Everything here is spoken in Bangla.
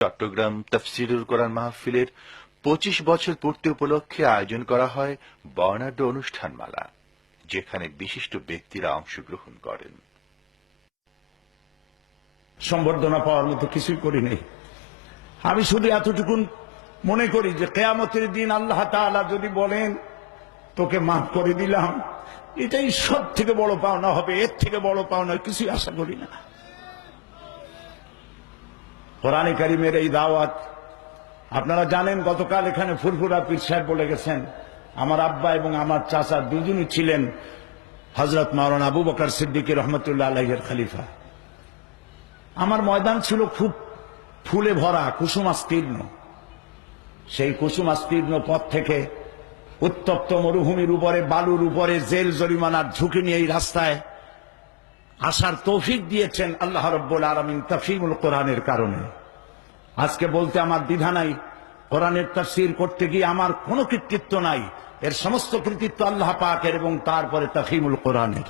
চট্টগ্রাম তাফসীরুল কোরআন মাহফিলের ২৫ বছর পূর্তি উপলক্ষে আয়োজন করা হয় বর্ণাঢ্য অনুষ্ঠানমালা, যেখানে বিশিষ্ট ব্যক্তিরা অংশগ্রহণ করেন। সম্বর্ধনা পাওয়ার মতো কিছুই করি নাই। আমি শুধু এতটুকু মনে করি যে কিয়ামতের দিন আল্লাহ তাআলা যদি বলেন তোকে মাফ করে দিলাম, এটাই সব থেকে বড় পাওনা হবে। এর থেকে বড় পাওনা কিছুই আশা করি না। কোরআনে কারিমের এই দাওয়াত আপনারা জানেন, গতকাল এখানে ফুরফুরা পীর সাহেব বলে গেছেন, আমার আব্বা এবং আমার চাচা দুজনই ছিলেন হযরত মাওলানা আবু বকর সিদ্দিকী রহমতুল্লাহ আলাইহির খলিফা। আমার ময়দান ছিল খুব ফুলে ভরা, কুসুমাস্তীর্ণ। সেই কুসুমাস্তীর্ণ পথ থেকে উত্তপ্ত মরুভূমির উপরে, বালুর উপরে জেল জরিমানার ঝুঁকি নিয়ে এই রাস্তায় আসার তৌফিক দিয়েছেন আল্লাহ রাব্বুল আলামিন তাফসীরুল কোরআনের কারণে। আজকে বলতে আমার দ্বিধা নাই, কোরআনের তাফসীর করতে গিয়ে আমার কোনো কৃতিত্ব নাই। এর সমস্ত কৃতিত্ব আল্লাহ পাকের এবং তারপরে তাফসীরুল কোরআনের।